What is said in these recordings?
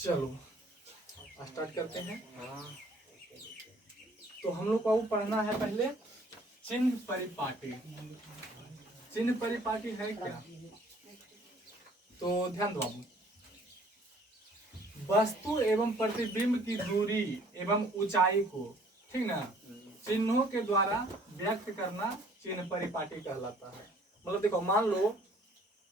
चलो स्टार्ट करते हैं। तो हम लोग को पढ़ना है पहले चिन्ह परिपाटी। चिन्ह परिपाटी है क्या? तो ध्यान दो बाबू। वस्तु एवं प्रतिबिंब की दूरी एवं ऊंचाई को, ठीक ना, चिन्हों के द्वारा व्यक्त करना चिन्ह परिपाटी कहलाता है। मतलब देखो, मान लो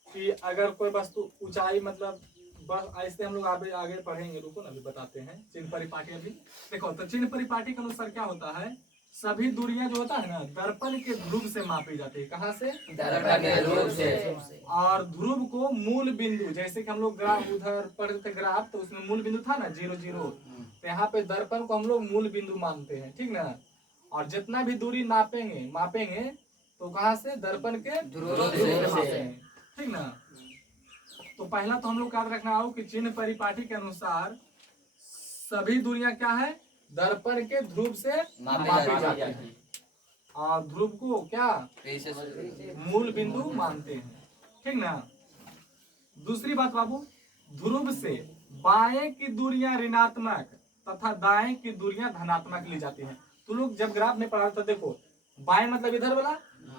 कि अगर कोई वस्तु ऊंचाई, मतलब बस ऐसे हम लोग आगे आगे पढ़ेंगे, रुको ना, अभी बताते हैं चिन्ह परिपाटी। अभी देखो, तो चिन्ह परिपाटी के अनुसार क्या होता है, सभी दूरियां जो होता है ना, दर्पण के ध्रुव से मापी जाती है। कहाँ से? दर्पण के ध्रुव से। और ध्रुव को मूल बिंदु, जैसे कि हम लोग ग्राफ उधर पढ़ते थे ग्राफ, तो उसमें मूल बिंदु था ना 0 0, तो यहाँ पे दर्पण को हम लोग मूल बिंदु मानते हैं, ठीक ना। और जितना भी दूरी मापेंगे तो कहाँ से? दर्पण के ध्रुव से मापेंगे, ठीक ना। तो पहला तो हम लोग याद रखना हो कि चिन्ह परिपाटी के अनुसार सभी दूरियां क्या है? दर्पण के ध्रुव से मापी जाती है। और ध्रुव को क्या? मूल बिंदु मानते हैं, ठीक ना। दूसरी बात बाबू, ध्रुव से बाएं की दूरियां ऋणात्मक तथा दाएं की दूरियां धनात्मक ली जाती हैं। तो लोग जब ग्राफ में पढ़ा तो देखो, बाएं मतलब इधर वाला,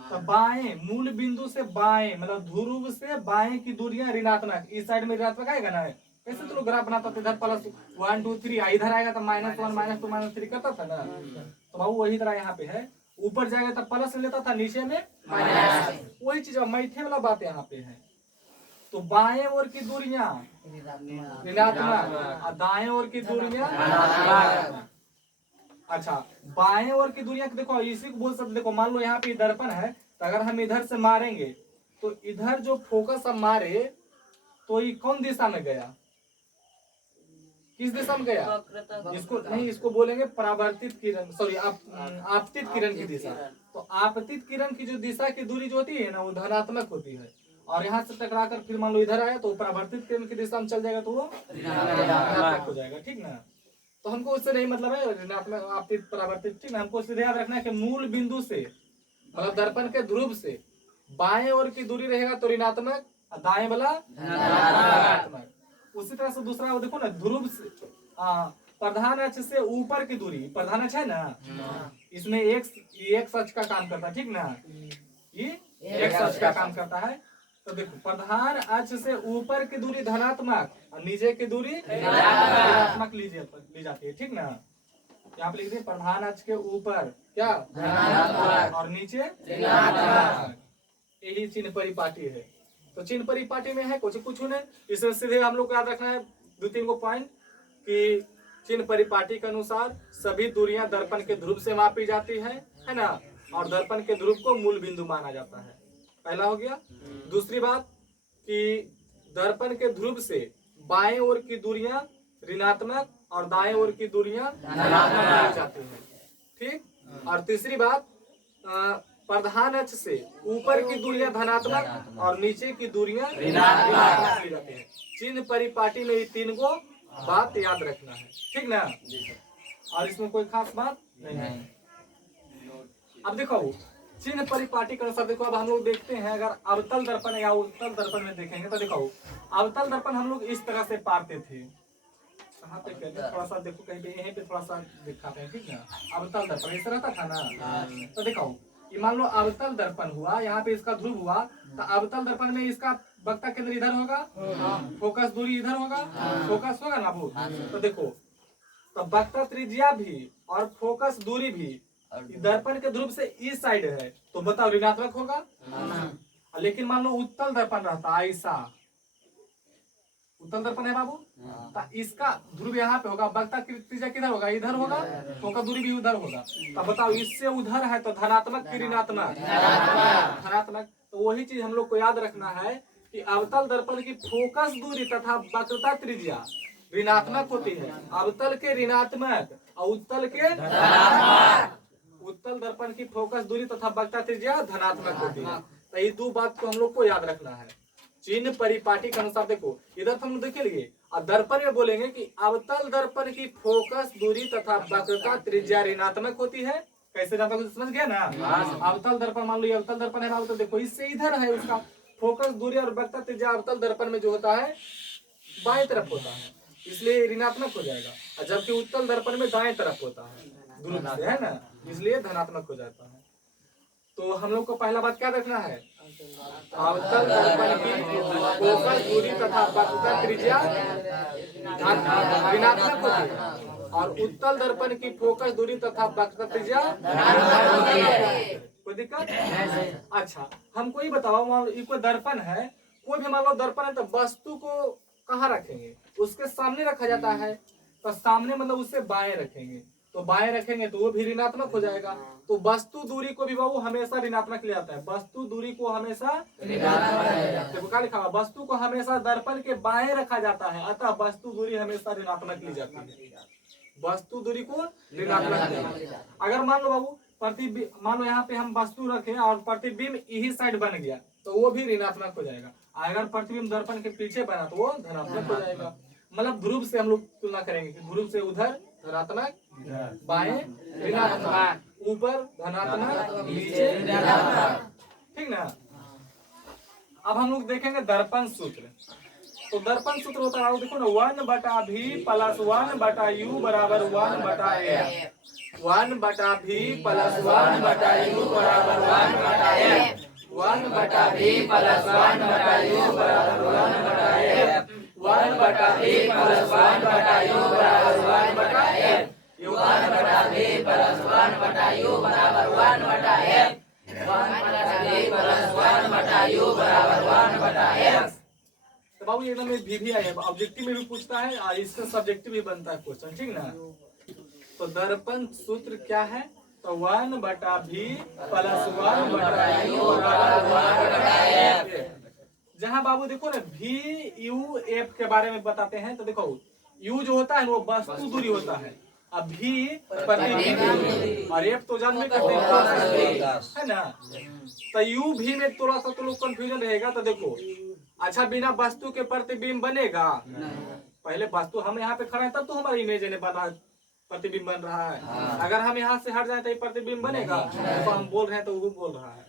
तो बाएं मूल बिंदु से बाएं मतलब ध्रुव से बाएं की दूरियां ऋणात्मक, इस साइड में ऋणात्मक आएगा ना। कैसे तो लोग ग्राफ बनाता था, इधर +1 2 3, इधर आएगा तो -1 -2 -3 करता था ना। तो बाबू वही तरह यहाँ पे है, ऊपर जाएगा तो प्लस लेता था, नीचे में माइनस। वही चीज मैथे वाला बात यहाँ पे है। तो बाएं ओर की दूरियां ऋणात्मक और दाएं ओर की दूरियां धनात्मक। अच्छा, बाएं ओर की दूरियां देखो, इसी को बोल सकते। देखो, मान लो यहाँ पे दर्पण है, तो अगर हम इधर से मारेंगे तो इधर जो फोकस हम मारे तो ये कौन दिशा में गया? किस दिशा में गया? इसको नहीं, इसको बोलेंगे परावर्तित किरण, सॉरी आपतित किरण की दिशा। तो आपतित किरण की जो दिशा की दूरी जो होती है ना, वो धनात्मक होती है। और यहाँ से टकरा कर फिर मान लो इधर आया तो परावर्तित किरण की दिशा में चल जाएगा तो वो ऋणात्मक हो जाएगा, ठीक ना। तो हमको उससे नहीं मतलब है ऋणात्मक आपतित परावर्तित, ठीक ना। हमको सीधे याद रखना है कि मूल बिंदु से मतलब दर्पण के ध्रुव से बाएं ओर की दूरी रहेगा तो ऋणात्मक, दाएं वाला धनात्मक। उसी तरह से दूसरा वो देखो ना, ध्रुव से प्रधान अक्ष से ऊपर की दूरी, प्रधान अक्ष है ना, इसमें एक अक्ष का काम करता है, ठीक ना। ये एक अक्ष का काम करता है। तो देखो, प्रधान अक्ष से ऊपर की दूरी धनात्मक और नीचे की दूरी ऋणात्मक ली जाती है, ठीक ना। यहाँ पे लिख दिए, प्रधान अक्ष के ऊपर क्या? धनात्मक और नीचे ऋणात्मक। यही चिन्ह परिपाटी है। तो चिन्ह परिपाटी में है कुछ नहीं, इसमें सीधे हम लोग को याद रखना है 2-3 को पॉइंट कि चिन्ह परिपाटी के अनुसार सभी दूरियां दर्पण के ध्रुव से मापी जाती है ना। और दर्पण के ध्रुव को मूल बिंदु माना जाता है। पहला हो गया। दूसरी बात कि दर्पण के ध्रुव से बाएं ओर की दूरियां ऋणात्मक और दाएं ओर की दूरियां धनात्मक ली जाती हैं, ठीक। और तीसरी बात, प्रधान अक्ष से ऊपर की दूरियां धनात्मक और नीचे की दूरियां ऋणात्मक ली जाती है। चिन्ह परिपाटी में ये 3 को बात याद रखना है, ठीक ना। और इसमें कोई खास बात नहीं है। अब देखो, चिन्ह परिपाटी के अनुसार देखो, अब हम लोग देखते हैं, अगर अवतल दर्पण या उत्तल दर्पण में देखेंगे तो देखो, अवतल दर्पण हम लोग इस तरह से पारते थे। कहाँ पे कहते हैं, थोड़ा सा देखो, कहीं पे यहीं पे थोड़ा सा दिखाते हैं, ठीक ना। अवतल दर्पण इस तरह था ना। तो देखो, ये मान लो अवतल दर्पण हुआ, यहाँ पे इसका ध्रुव हुआ, तो अवतल दर्पण में इसका वक्ता केंद्र इधर होगा, फोकस दूरी इधर होगा, फोकस होगा ना वो। तो देखो, तो वक्ता त्रिज्या भी और फोकस दूरी भी दर्पण के ध्रुव से इस साइड है, तो बताओ ऋणात्मक होगा। लेकिन मान लो उत्तल दर्पण रहता ऐसा, उत्तल दर्पण है बाबू, तो इसका ध्रुव यहाँ पे होगा, वक्ता त्रिज्या किधर होगा? इधर होगा, फोकस दूरी भी उधर होगा। तो बताओ, इससे उधर है तो धनात्मक की ऋणात्मक? धनात्मक। तो वही चीज हम लोग को याद रखना है कि अवतल दर्पण की फोकस दूरी तथा वक्रता त्रिज्या ऋणात्मक होती है। अवतल के ऋणात्मक और उत्तल के धनात्मक। उत्तल दर्पण की फोकस दूरी तथा वक्रता त्रिज्या धनात्मक होती है। तो ये 2 बात को हम लोग को याद रखना है चिन्ह परिपाटी के अनुसार। देखो, इधर तो हम लोग देखेंगे, और दर्पण में बोलेंगे कि अवतल दर्पण की फोकस दूरी तथा वक्रता त्रिज्या ऋणात्मक होती है। कैसे जाता है समझ गया ना। अवतल दर्पण मान लो अवतल दर्पण है, तो देखो इससे इधर है, उसका फोकस दूरी और वक्रता त्रिज्या अवतल दर्पण में जो होता है बाएं तरफ होता है, इसलिए ऋणात्मक हो जाएगा, और जबकि उत्तल दर्पण में दाएं तरफ होता है ध्रुव से, है ना, इसलिए धनात्मक हो जाता है। तो हम लोग को पहला बात क्या देखना है, अवतल दर्पण की फोकस दूरी तथा वक्रता त्रिज्या ऋणात्मक होती है, और उत्तल दर्पण की फोकस दूरी तथा वक्रता त्रिज्या कोई दिक्कत? अच्छा, हमको ये बताओ, मान लो कोई दर्पण है, कोई भी मान लो दर्पण है, तो वस्तु को कहाँ रखेंगे, उसके सामने रखा जाता है, तो सामने मतलब उससे बाएं रखेंगे, तो बाएं रखेंगे तो वो भी ऋणात्मक हो जाएगा। तो वस्तु दूरी को भी बाबू हमेशा ऋणात्मक ले आता है, वस्तु दूरी को हमेशा देखो क्या लिखा हुआ, वस्तु को हमेशा दर्पण के बाएं रखा जाता है, अतः वस्तु दूरी हमेशा ऋणात्मक ली जाती है, वस्तु दूरी को ऋणात्मक। अगर मान लो बाबू प्रतिबिंब, मान लो यहाँ पे हम वस्तु रखें और प्रतिबिंब यही साइड बन गया, तो वो भी ऋणात्मक हो जाएगा। अगर प्रतिबिंब दर्पण के पीछे बना तो वो धनात्मक हो जाएगा। मतलब ध्रुव से हम लोग तुलना करेंगे कि ध्रुव से उधर धनात्मक, बाएं ऋणात्मक, ऊपर धनात्मक, नीचे ऋणात्मक, ठीक ना। अब हम लोग देखेंगे दर्पण सूत्र। तो दर्पण सूत्र होता है, देखो ना, 1/v प्लस 1/u बराबर 1/f, 1/v प्लस 1/u बराबर 1/f, 1/v प्लस 1/u बराबर 1/f, 1/v प्लस 1/u बराबर 1/f, 1/v प्लस 1/u बराबर 1/f, 1/v प्लस 1/u बराबर 1/f। तो बाबू एकदम भी आया, ऑब्जेक्टिव में भी पूछता है और इससे सब्जेक्टिव भी बनता है क्वेश्चन, ठीक ना। तो दर्पण सूत्र क्या है, तो 1/v प्लस 1/u बराबर 1/f। जहाँ बाबू देखो ना v u f के बारे में बताते हैं, तो देखो u जो होता है वो वस्तु दूरी होता है, अब v प्रतिबिंब और f तो जान में करते हैं, है ना। तो u v में थोड़ा सा तो लोग कंफ्यूजन रहेगा। तो देखो, अच्छा बिना वस्तु के प्रतिबिंब बनेगा? पहले वस्तु हम यहाँ पे खड़े हैं तब तो हमारा इमेज बना, प्रतिबिंब बन रहा है। अगर हम यहाँ से हट जाए तो ये प्रतिबिंब बनेगा? तो हम बोल रहे हैं तो वो बोल रहा है,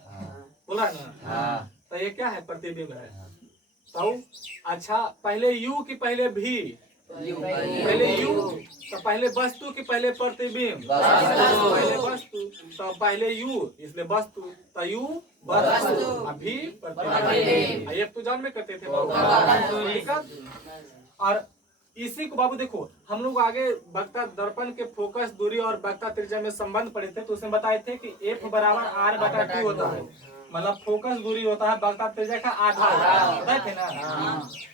बोला ना। तो ये क्या है, प्रतिबिंब है। तो अच्छा पहले u की पहले v, पहले u, तो पहले वस्तु की पहले प्रतिबिंब, पहले वस्तु तो पहले u, इसलिए वस्तु, तो u वस्तु अभी प्रतिबिंब, ये तो जान में करते थे बाबू। और इसी को बाबू देखो, हम लोग आगे वक्रता दर्पण के फोकस दूरी और वक्रता त्रिज्या में संबंध पढ़े थे, तो उसमें बताए थे कि f बराबर r/2 होता है, मतलब फोकस दूरी होता है वक्रता त्रिज्या का आधा होता है ना।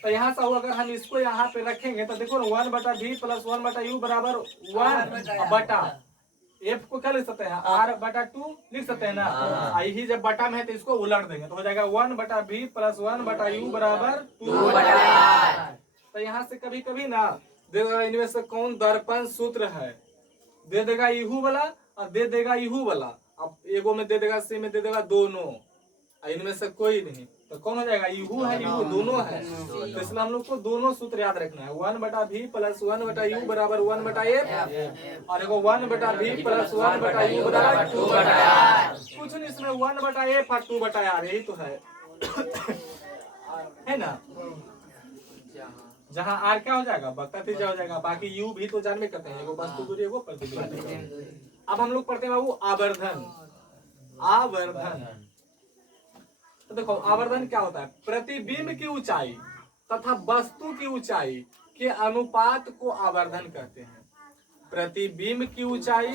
तो यहाँ से अगर हम इसको यहाँ पे रखेंगे तो देखो 1/v प्लस 1/u बराबर 1/, f को क्या लिख सकते हैं, r/2 लिख सकते हैं ना। यही जब बटा में है तो इसको उलट देंगे तो हो जाएगा 1/v प्लस 1/u बराबर 2/r। तो यहाँ से कभी कभी ना दे देगा इनमें से कौन दर्पण सूत्र है, दे देगा इहू वाला और दे देगा इहू वाला। अब एगो में दे देगा, सी में दे देगा दोनों, इनमें से कोई नहीं, तो कौन हो जाएगा, इहू है इहू दोनों है। तो इसलिए हम लोग को दोनों सूत्र याद रखना है, 1/v प्लस 1/u बराबर 1/f और एगो 1/v प्लस 1/u बराबर 2/r। कुछ नहीं, इसमें 1/f और 2/r यही तो है ना। जहाँ r क्या हो जाएगा, वक्रता त्रिज्या हो जाएगा, बाकी u भी तो जान में करते हैं, एगो वस्तु दूरी एगो प्रतिबिंब। अब हम लोग पढ़ते हैं बाबू आवर्धन। आवर्धन तो देखो आवर्धन क्या होता है, प्रतिबिंब की ऊंचाई तथा वस्तु की ऊंचाई के अनुपात को आवर्धन कहते हैं। प्रतिबिंब की ऊंचाई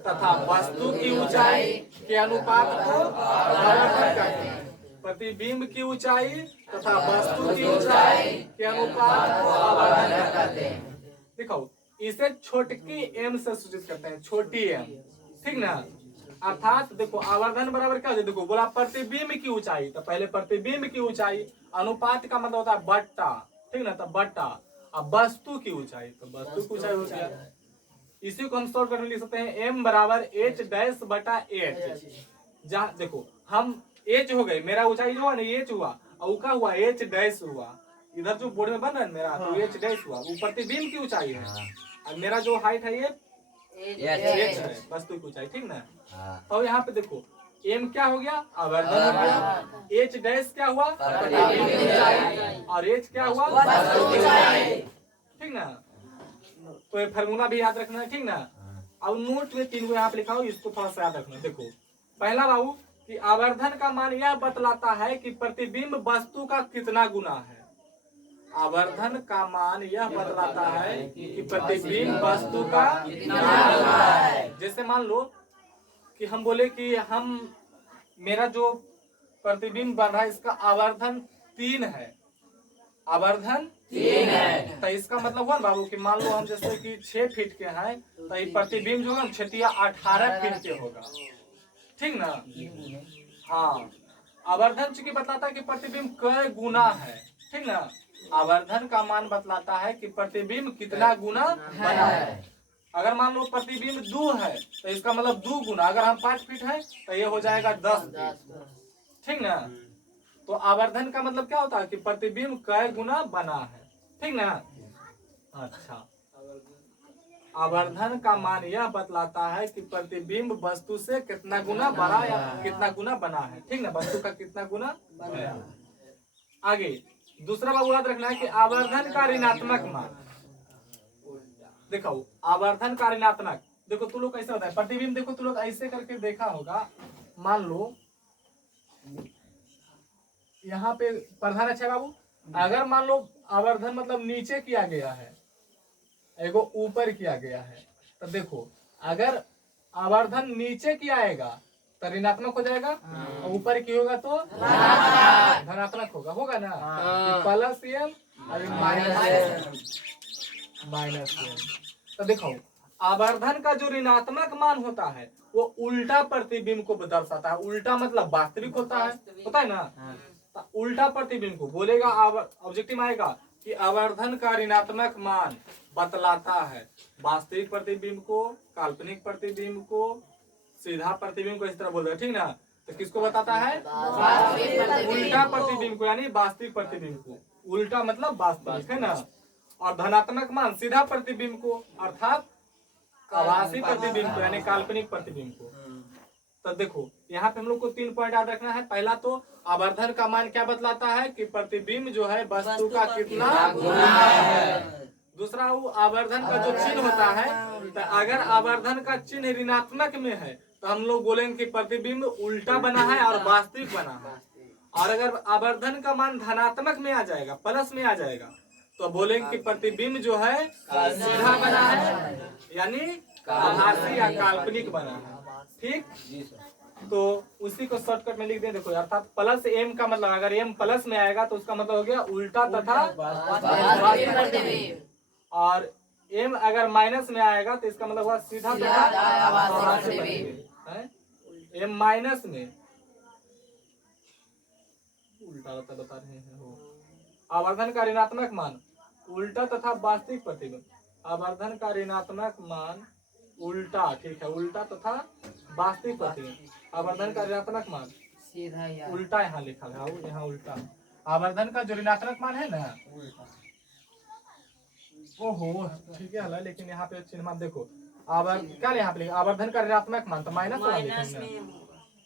तथा वस्तु की ऊंचाई के अनुपात को आवर्धन कहते हैं। प्रतिबिंब की ऊंचाई तथा वस्तु की ऊंचाई के अनुपात को आवर्धन कहते हैं। देखो इसे छोटकी m से सूचित करते हैं, छोटी m, ठीक ना। अर्थात देखो आवर्धन बराबर क्या होता है, देखो बोला प्रतिबिंब की ऊंचाई, तो पहले प्रतिबिंब की ऊंचाई, अनुपात का मतलब होता है बट्टा, ठीक ना, तो बट्टा। अब वस्तु की ऊंचाई, तो वस्तु की ऊंचाई हो गया। इसी को हम सॉल्व करने लिख सकते हैं m बराबर h'/h। जहाँ देखो हम h हो गए, मेरा ऊंचाई जो हुआ ना h हुआ, और का हुआ h' हुआ, इधर जो बोर्ड में बन रहा है मेरा तो h' हुआ, वो प्रतिबिंब की ऊंचाई है, और मेरा जो हाइट है ये h है, वस्तु की ऊंचाई, ठीक ना। तो यहाँ पे देखो m क्या हो गया, आवर्धन हो गया, h' क्या हुआ, प्रतिबिंब की ऊंचाई, और h क्या हुआ, वस्तु की ऊंचाई, ठीक ना। तो ये फार्मूला भी याद रखना है, ठीक ना। अब नोट में 3 को यहाँ पे लिखा हो, इसको थोड़ा सा याद रखना। देखो पहला बाबू कि आवर्धन का मान यह बतलाता है कि प्रतिबिंब वस्तु का कितना गुना है। आवर्धन का मान यह बतलाता है कि प्रतिबिंब वस्तु का कितना गुना है। जैसे मान लो कि हम बोले कि मेरा जो प्रतिबिंब बन रहा है इसका आवर्धन 3 है, आवर्धन 3 है। तो इसका मतलब हुआ बाबू कि मान लो हम जैसे कि 6 फीट के हैं तो ये प्रतिबिंब जो है क्षेत्रीय 18 फीट के होगा, ठीक ना। हाँ, आवर्धन चूंकि बताता है कि प्रतिबिंब कै गुना है, ठीक ना। आवर्धन का मान बतलाता है कि प्रतिबिंब कितना गुना बना है। अगर मान लो प्रतिबिंब 2 है तो इसका मतलब 2 गुना, अगर हम 5 फीट है तो ये हो जाएगा 10 फीट, ठीक ना। तो आवर्धन का मतलब क्या होता है कि प्रतिबिंब कै गुना बना है, ठीक ना। अच्छा, आवर्धन का मान यह बतलाता है कि प्रतिबिंब वस्तु से कितना गुना बड़ा या कितना गुना बना है, ठीक ना, वस्तु का कितना गुना बना। आगे दूसरा बाबू याद रखना है कि आवर्धन का ऋणात्मक मान। देखो आवर्धन का ऋणात्मक, देखो तू लोग कैसे होता है प्रतिबिंब, देखो तू लोग ऐसे करके देखा होगा। मान लो यहाँ पे प्रधान अच्छा बाबू, अगर मान लो आवर्धन मतलब नीचे किया गया है, एगो ऊपर किया गया है, तो देखो अगर आवर्धन नीचे किया आएगा तो ऋणात्मक हो जाएगा, और ऊपर की होगा तो धनात्मक होगा ना। प्लस एम और माइनस एम। तो देखो आवर्धन का जो ऋणात्मक मान होता है वो उल्टा प्रतिबिंब को दर्शाता है। उल्टा मतलब वास्तविक होता है ना। तो उल्टा प्रतिबिंब को बोलेगा, ऑब्जेक्टिव आएगा कि आवर्धन का ऋणात्मक मान बतलाता है वास्तविक प्रतिबिंब को, काल्पनिक प्रतिबिंब को, सीधा प्रतिबिंब को, इस तरह बोल रहे, ठीक ना। तो किसको बताता है? उल्टा प्रतिबिंब को, यानी वास्तविक प्रतिबिंब को। उल्टा मतलब वास्तविक, है ना। और धनात्मक मान सीधा प्रतिबिंब को, अर्थात आभासी प्रतिबिंब को, यानी काल्पनिक प्रतिबिंब को। तो देखो यहाँ पे हम लोग को 3 पॉइंट याद रखना है। पहला तो आवर्धन का मान क्या बतलाता है कि प्रतिबिंब जो है वस्तु का कितना गुना है। दूसरा वो आवर्धन का जो चिन्ह होता है, तो अगर आवर्धन का चिन्ह ऋणात्मक में है तो हम लोग बोलेंगे कि प्रतिबिंब उल्टा बना है और वास्तविक बना है। और अगर आवर्धन का मान धनात्मक में आ जाएगा, प्लस में आ जाएगा, तो बोलेंगे कि प्रतिबिंब जो है सीधा बना है, यानी आभासी या काल्पनिक बना है, ठीक। तो उसी को शॉर्टकट में लिख दें। देखो अर्थात प्लस एम का मतलब, अगर एम प्लस में आएगा तो उसका मतलब हो गया उल्टा तथा वास्तविक, और एम अगर माइनस में आएगा तो इसका मतलब हुआ सीधा तथा एम माइनस में उल्टा बता रहे हैं हो। आवर्धन का ऋणात्मक मान उल्टा तथा वास्तविक प्रतिबिंब। आवर्धन का ऋणात्मक मान उल्टा, ठीक है, उल्टा तथा वास्तविक प्रतिबिंब। आवर्धन का ऋणात्मक मान सीधा उल्टा यहाँ लिखा है, यहाँ उल्टा। आवर्धन का जो ऋणात्मक मान है ना उल्टा, ओहो ठीक है, लेकिन यहाँ पे चिन्ह देखो क्या यहाँ पे लिखा, आवर्धन का ऋणात्मक मान तो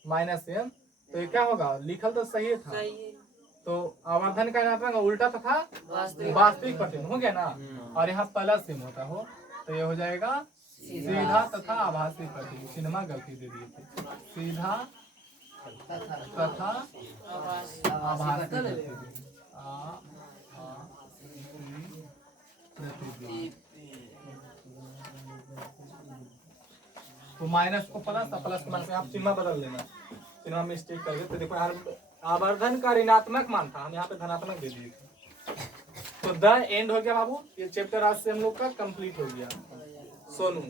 माइनस एम। तो ये क्या होगा, लिखल तो सही था। तो आवर्धन का ऋणात्मक उल्टा तथा वास्तविक प्रतिबिंब हो गया ना। और यहाँ प्लस एम होता हो तो ये हो जाएगा सीधा तथा आभासी प्रतिबिंब। सिनेमा गलती दे दिए थे, सीधा तथा आभासी प्रतिबिंब। तो माइनस को प्लस, प्लस को माइनस, आप चिन्ह बदल लेना, चिन्ह मिस्टेक कर गए। तो देखो यार आवर्धन का ऋणात्मक मान था, हम यहाँ पे धनात्मक दे दिए थे। तो द एंड हो गया बाबू, ये चैप्टर आज से हम लोग का कंप्लीट हो गया। सोनू।